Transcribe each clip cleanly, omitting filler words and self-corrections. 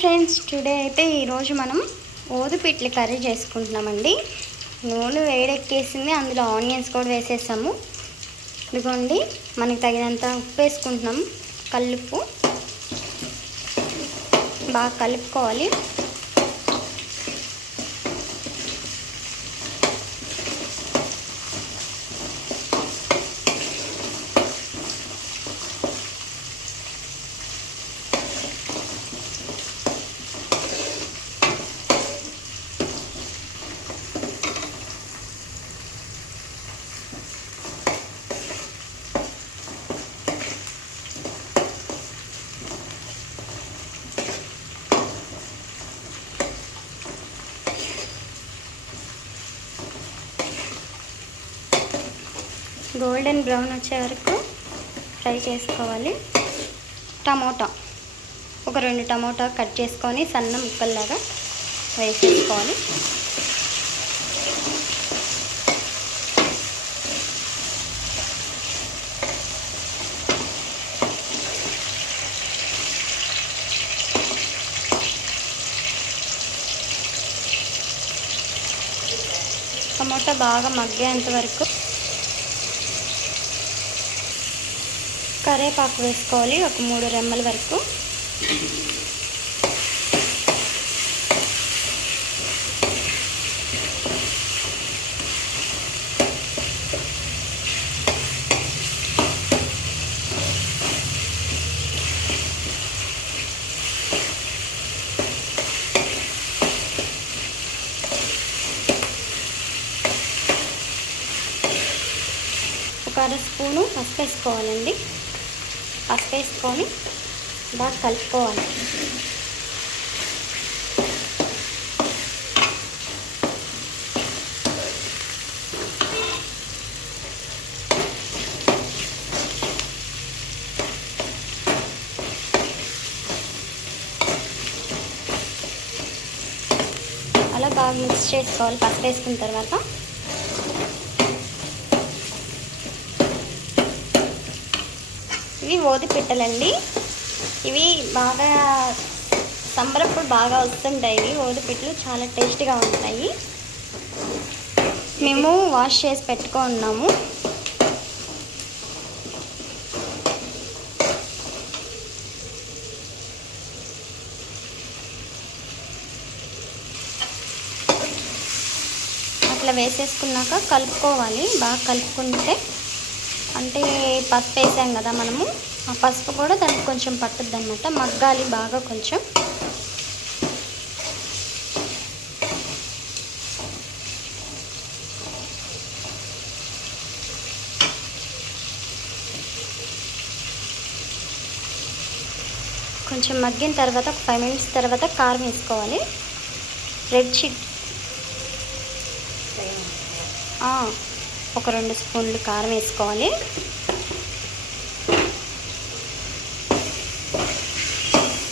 Friends, today అయితే ఈరోజు మనం ఓదుపిట్ల కర్రీ చేసుకుంటున్నామండి. నూనె వేడెక్కేసింది, అందులో ఆనియన్స్ కూడా వేసేసాము. ఇదిగోండి, మనకి తగినంత ఉప్పు వేసుకుంటున్నాం. కల్లుప్పు బాగా కలుపుకోవాలి. గోల్డెన్ బ్రౌన్ వచ్చే వరకు ఫ్రై చేసుకోవాలి. టమోటా ఒక 2 టమోటా కట్ చేసుకొని సన్న ముక్కల్లాగా వేసేసుకోవాలి. టమోటా బాగా మగ్గేంత వరకు కరివేపాకు వేసుకోవాలి. ఒక 3 రెమ్మల వరకు. ఒక 1/2 స్పూను పసుపు వేసుకోవాలండి. పసుపు వేసుకొని బాగా కలుపుకోవాలి. అలా బాగా మిక్స్ చేసుకోవాలి పసుపు వేసుకున్న తర్వాత. ఇవి ఓదిపిట్టలండి. ఇవి బాగా సంబరప్పుడు బాగా వస్తుంటాయి. ఓదిపిట్టలు చాలా టేస్టీగా ఉంటాయి. మేము వాష్ చేసి పెట్టుకున్నాము. అట్లా వేసేసుకున్నాక కలుపుకోవాలి. బాగా కలుపుకుంటే, అంటే పసుపు వేసాం కదా మనము, ఆ పసుపు కూడా దానికి కొంచెం పట్టుద్ది అనమాట. మగ్గాలి బాగా కొంచెం. కొంచెం మగ్గిన తర్వాత ఒక 5 మినిట్స్ తర్వాత కారం వేసుకోవాలి. రెడ్ చిల్లీ ఒక 2 స్పూన్లు కారం వేసుకోవాలి.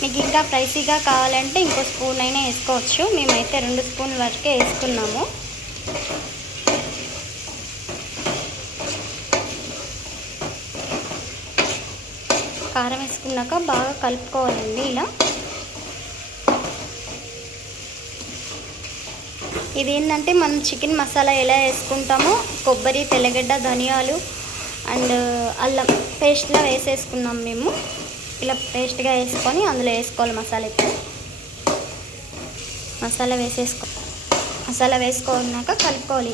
మీకు ఇంకా స్పైసీగా కావాలంటే ఇంకో స్పూన్ అయినా వేసుకోవచ్చు. మేమైతే 2 స్పూన్ల వరకే వేసుకున్నాము. కారం వేసుకున్నాక బాగా కలుపుకోవాలండి. ఇలా ఇది ఏంటంటే మనం చికెన్ మసాలా ఎలా వేసుకుంటామో కొబ్బరి, తెల్లగడ్డ, ధనియాలు అండ్ అల్లం పేస్ట్లా వేసేసుకున్నాం మేము. ఇలా పేస్ట్గా వేసుకొని అందులో వేసుకోవాలి మసాలా. ఇప్పుడు మసాలా వేసుకున్నాక కలుపుకోవాలి.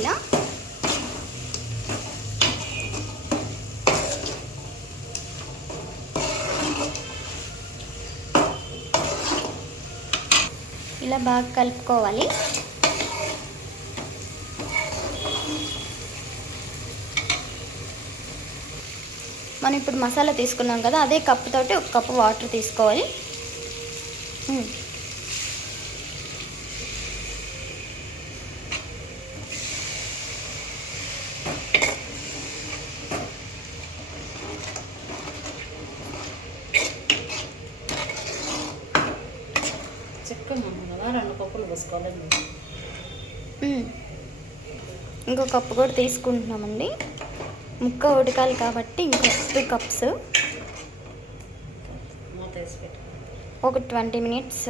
ఇలా బాగా కలుపుకోవాలి. మనం ఇప్పుడు మసాలా తీసుకున్నాం కదా, అదే కప్పుతోటి 1 కప్పు వాటర్ తీసుకోవాలి. కదా 2 కప్పులు పోసుకోవాలి. ఇంకో కప్పు కూడా తీసుకుంటున్నామండి. ముక్క ఉడకాలి కాబట్టి ఇంకో 2 కప్స్. ఒక 20 మినిట్స్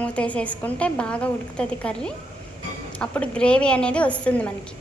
మూత వేసేసుకుంటే బాగా ఉడుకుతుంది కర్రీ. అప్పుడు గ్రేవీ అనేది వస్తుంది మనకి.